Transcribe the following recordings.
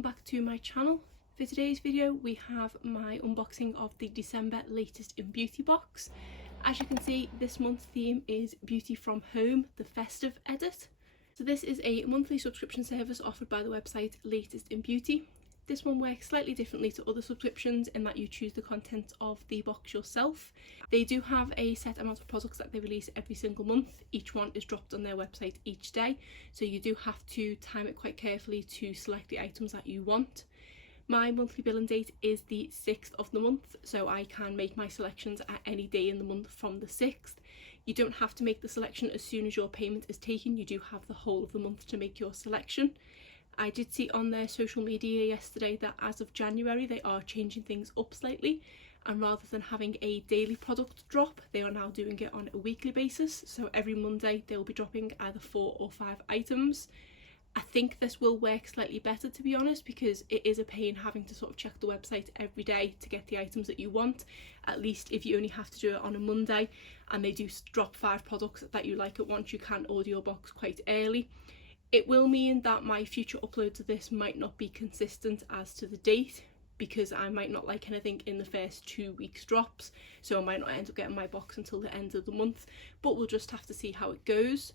welcome back to my channel. For today's video we have my unboxing of the December latest in beauty box. As you can see, this month's theme is Beauty from Home, the Festive edit. So this is a monthly subscription service offered by the website Latest in Beauty. This one works slightly differently to other subscriptions in that you choose the content of the box yourself. They do have a set amount of products that they release every single month. Each one is dropped on their website each day, so you do have to time it quite carefully to select the items that you want. My monthly billing date is the 6th of the month, so I can make my selections at any day in the month from the 6th. You don't have to make the selection as soon as your payment is taken. You do have the whole of the month to make your selection. I did see on their social media yesterday that as of January they are changing things up slightly, and rather than having a daily product drop, they are now doing it on a weekly basis. So every Monday they will be dropping either 4 or 5 items. I think this will work slightly better, to be honest, because it is a pain having to sort of check the website every day to get the items that you want. At least if you only have to do it on a Monday and they do drop 5 products that you like at once, you can order your box quite early. It will mean that my future uploads of this might not be consistent as to the date, because I might not like anything in the first 2 weeks drops, so I might not end up getting my box until the end of the month, but we'll just have to see how it goes.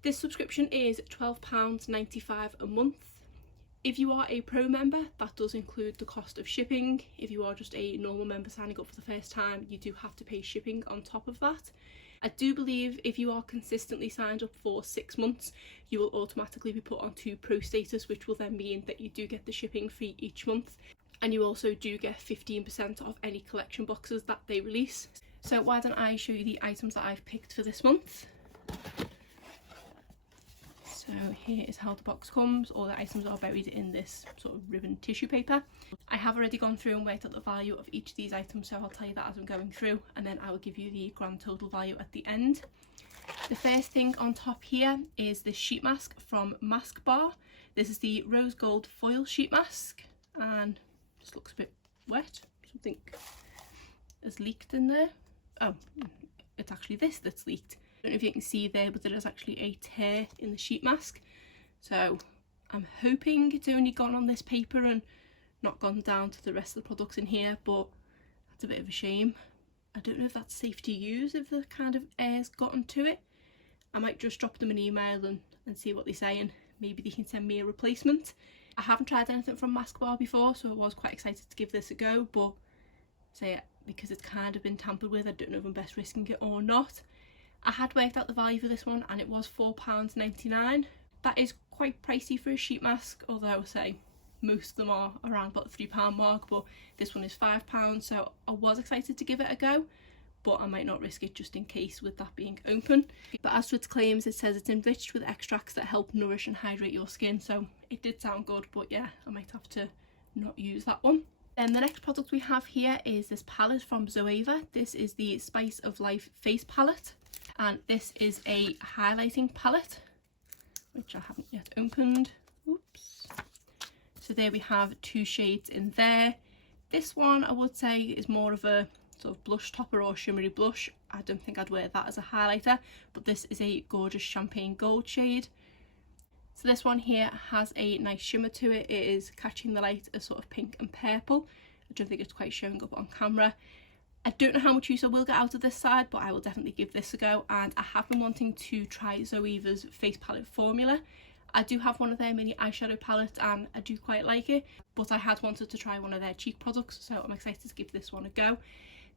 This subscription is £12.95 a month. If you are a pro member, that does include the cost of shipping. If you are just a normal member signing up for the first time, you do have to pay shipping on top of that. I do believe if you are consistently signed up for 6 months, you will automatically be put onto pro status, which will then mean that you do get the shipping free each month, and you also do get 15% off any collection boxes that they release. So why don't I show you the items that I've picked for this month. So here is how the box comes. All the items are buried in this sort of ribbon tissue paper. I have already gone through and worked out the value of each of these items, so I'll tell you that as I'm going through, and then I will give you the grand total value at the end. The first thing on top here is this sheet mask from Mask Bar. This is the rose gold foil sheet mask, and just looks a bit wet. Something has leaked in there. Oh, it's actually this that's leaked. I don't know if you can see there, but there is actually a tear in the sheet mask, so I'm hoping it's only gone on this paper and not gone down to the rest of the products in here, but that's a bit of a shame. I don't know if that's safe to use if the kind of air's gotten to it. I might just drop them an email and see what they say, and maybe they can send me a replacement. I haven't tried anything from Mask Bar before, so I was quite excited to give this a go, but say because it's kind of been tampered with, I don't know if I'm best risking it or not. I had worked out the value for this one and it was £4.99. That is quite pricey for a sheet mask, although I say most of them are around about the £3 mark, but this one is £5, so I was excited to give it a go, but I might not risk it just in case with that being open. But as to its claims, it says it's enriched with extracts that help nourish and hydrate your skin, so it did sound good, but yeah, I might have to not use that one. Then the next product we have here is this palette from Zoeva. This is the Spice of Life face palette, and this is a highlighting palette, which I haven't yet opened. Oops. So there we have 2 shades in there. This one I would say is more of a sort of blush topper or shimmery blush. I don't think I'd wear that as a highlighter, but this is a gorgeous champagne gold shade. So this one here has a nice shimmer to it. It is catching the light as sort of pink and purple. I don't think it's quite showing up on camera. I don't know how much use I will get out of this side, but I will definitely give this a go, and I have been wanting to try Zoeva's face palette formula. I do have one of their mini eyeshadow palettes and I do quite like it, but I had wanted to try one of their cheek products, so I'm excited to give this one a go.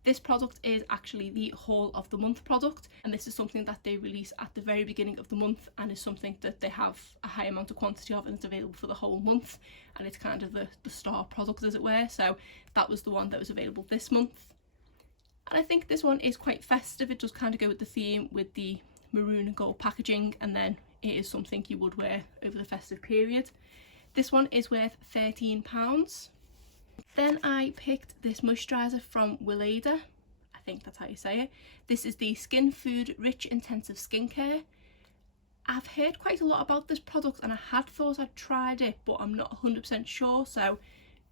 This product is actually the haul of the month product, and this is something that they release at the very beginning of the month, and is something that they have a high amount of quantity of, and it's available for the whole month, and it's kind of the star product, as it were. So that was the one that was available this month. And I think this one is quite festive. It does kind of go with the theme with the maroon and gold packaging, and then it is something you would wear over the festive period. This one is worth £13. Then I picked this moisturiser from Weleda. I think that's how you say it. This is the Skin Food Rich Intensive Skincare. I've heard quite a lot about this product and I had thought I'd tried it, but I'm not 100% sure, so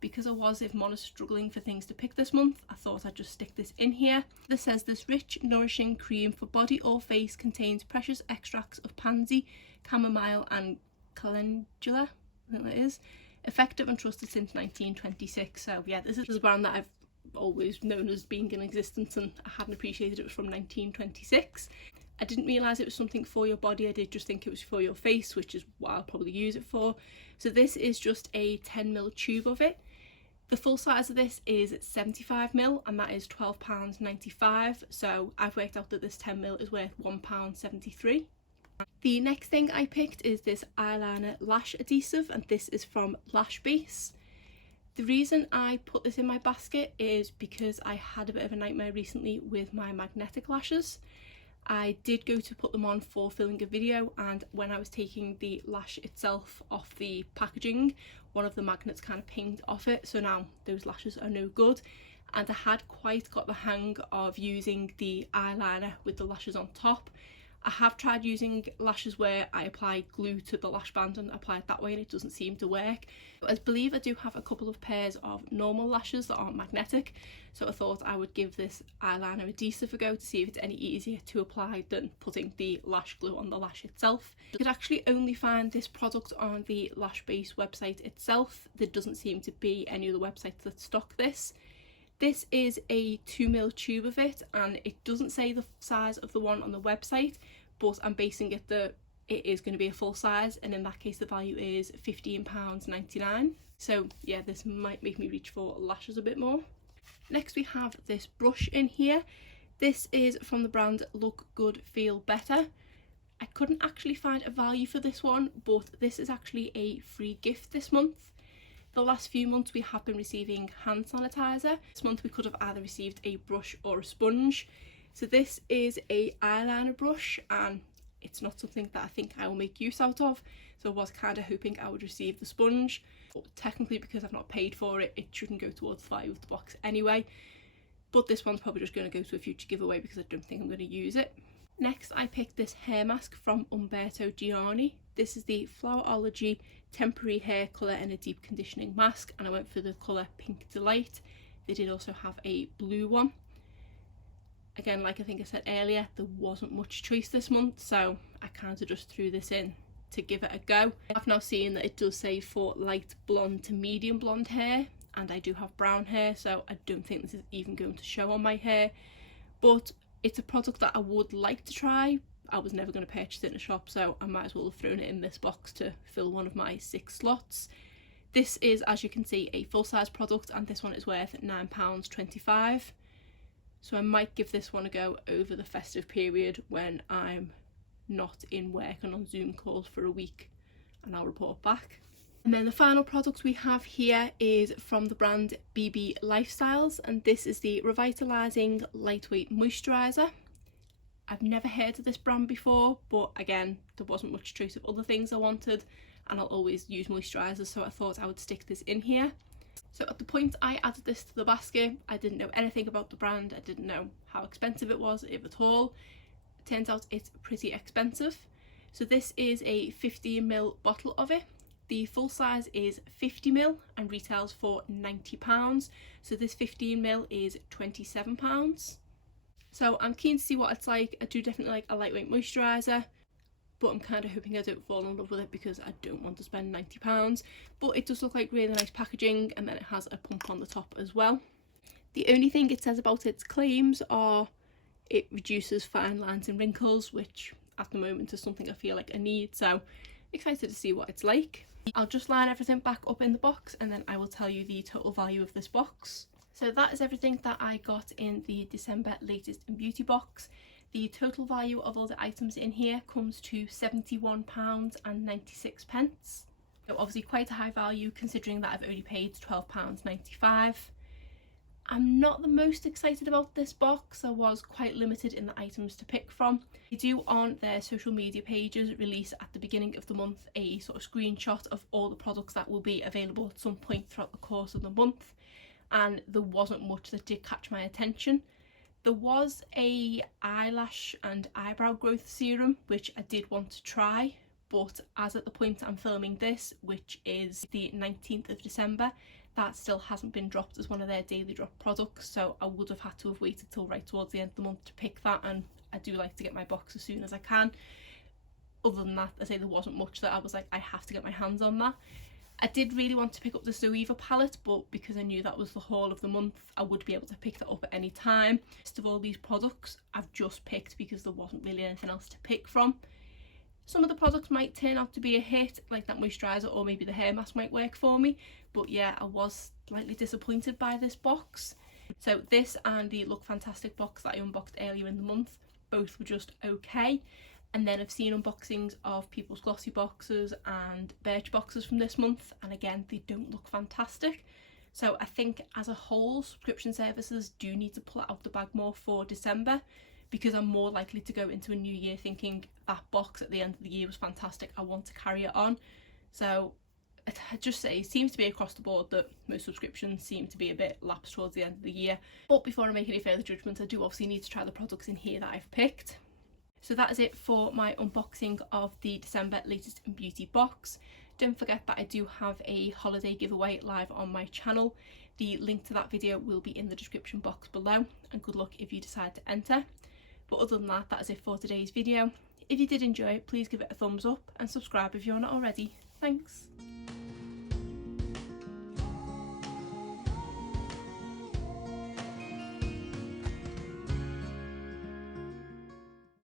because I was, if I'm honest, struggling for things to pick this month, I thought I'd just stick this in here. This says this rich, nourishing cream for body or face contains precious extracts of pansy, chamomile and calendula, I think that is, effective and trusted since 1926. So yeah, this is a brand that I've always known as being in existence, and I hadn't appreciated it was from 1926. I didn't realise it was something for your body. I did just think it was for your face, which is what I'll probably use it for. So this is just a 10ml tube of it. The full size of this is 75ml, and that is £12.95. So I've worked out that this 10ml is worth £1.73. The next thing I picked is this eyeliner lash adhesive, and this is from Lash Base. The reason I put this in my basket is because I had a bit of a nightmare recently with my magnetic lashes. I did go to put them on for filming a video, and when I was taking the lash itself off the packaging, one of the magnets kind of pinged off it, so now those lashes are no good. And I had quite got the hang of using the eyeliner with the lashes on top. I have tried using lashes where I apply glue to the lash band and apply it that way, and it doesn't seem to work. I believe I do have a couple of pairs of normal lashes that aren't magnetic, so I thought I would give this eyeliner adhesive a go to see if it's any easier to apply than putting the lash glue on the lash itself. You could actually only find this product on the Lash Base website itself. There doesn't seem to be any other websites that stock this. This is a 2ml tube of it, and it doesn't say the size of the one on the website, but I'm basing it that it is going to be a full size, and in that case the value is £15.99. So yeah, this might make me reach for lashes a bit more. Next we have this brush in here. This is from the brand Look Good Feel Better. I couldn't actually find a value for this one, but this is actually a free gift this month. The last few months we have been receiving hand sanitizer. This month we could have either received a brush or a sponge. So this is a eyeliner brush, and it's not something that I think I will make use out of. So I was kind of hoping I would receive the sponge, but technically because I've not paid for it, it shouldn't go towards the value of the box anyway. But this one's probably just going to go to a future giveaway because I don't think I'm going to use it. Next I picked this hair mask from Umberto Gianni. This is the Flowerology Temporary Hair Colour and a Deep Conditioning Mask, and I went for the colour Pink Delight. They did also have a blue one. Again, like I think I said earlier, there wasn't much choice this month, so I kind of just threw this in to give it a go. I've now seen that it does say for light blonde to medium blonde hair, and I do have brown hair, so I don't think this is even going to show on my hair. But it's a product that I would like to try. I was never going to purchase it in a shop, so I might as well have thrown it in this box to fill one of my 6 slots. This is, as you can see, a full-size product, and this one is worth £9.25. So I might give this one a go over the festive period when I'm not in work and on Zoom calls for a week, and I'll report back. And then the final product we have here is from the brand BB Lifestyles, and this is the Revitalising Lightweight Moisturiser. I've never heard of this brand before, but again, there wasn't much choice of other things I wanted, and I'll always use moisturisers, so I thought I would stick this in here. So at the point I added this to the basket, I didn't know anything about the brand. I didn't know how expensive it was, if at all. It turns out it's pretty expensive. So this is a 15ml bottle of it. The full size is 50ml and retails for £90. So this 15ml is £27. So I'm keen to see what it's like. I do definitely like a lightweight moisturiser, but I'm kind of hoping I don't fall in love with it because I don't want to spend £90. But it does look like really nice packaging, and then it has a pump on the top as well. The only thing it says about its claims are it reduces fine lines and wrinkles, which at the moment is something I feel like I need, so excited to see what it's like. I'll just line everything back up in the box, and then I will tell you the total value of this box. So that is everything that I got in the December Latest in Beauty box. The total value of all the items in here comes to £71.96. So obviously quite a high value considering that I've only paid £12.95. I'm not the most excited about this box. I was quite limited in the items to pick from. They do on their social media pages release at the beginning of the month a sort of screenshot of all the products that will be available at some point throughout the course of the month, and there wasn't much that did catch my attention. There was a eyelash and eyebrow growth serum which I did want to try, but as at the point I'm filming this, which is the 19th of December, that still hasn't been dropped as one of their daily drop products, so I would have had to have waited till right towards the end of the month to pick that, and I do like to get my box as soon as I can. Other than that, I say there wasn't much that I was like, I have to get my hands on that. I did really want to pick up the Zoeva palette, but because I knew that was the haul of the month, I would be able to pick that up at any time. Most of all these products I've just picked because there wasn't really anything else to pick from. Some of the products might turn out to be a hit, like that moisturiser, or maybe the hair mask might work for me. But yeah, I was slightly disappointed by this box. So this and the Look Fantastic box that I unboxed earlier in the month, both were just okay. And then I've seen unboxings of people's Glossyboxes and Birchboxes from this month, and again, they don't look fantastic. So I think as a whole, subscription services do need to pull out the bag more for December, because I'm more likely to go into a new year thinking that box at the end of the year was fantastic, I want to carry it on. So I just say it seems to be across the board that most subscriptions seem to be a bit lapsed towards the end of the year. But before I make any further judgments, I do obviously need to try the products in here that I've picked. So that is it for my unboxing of the December Latest in Beauty box. Don't forget that I do have a holiday giveaway live on my channel. The link to that video will be in the description box below, and good luck if you decide to enter. But other than that, that is it for today's video. If you did enjoy it, please give it a thumbs up and subscribe if you're not already. Thanks.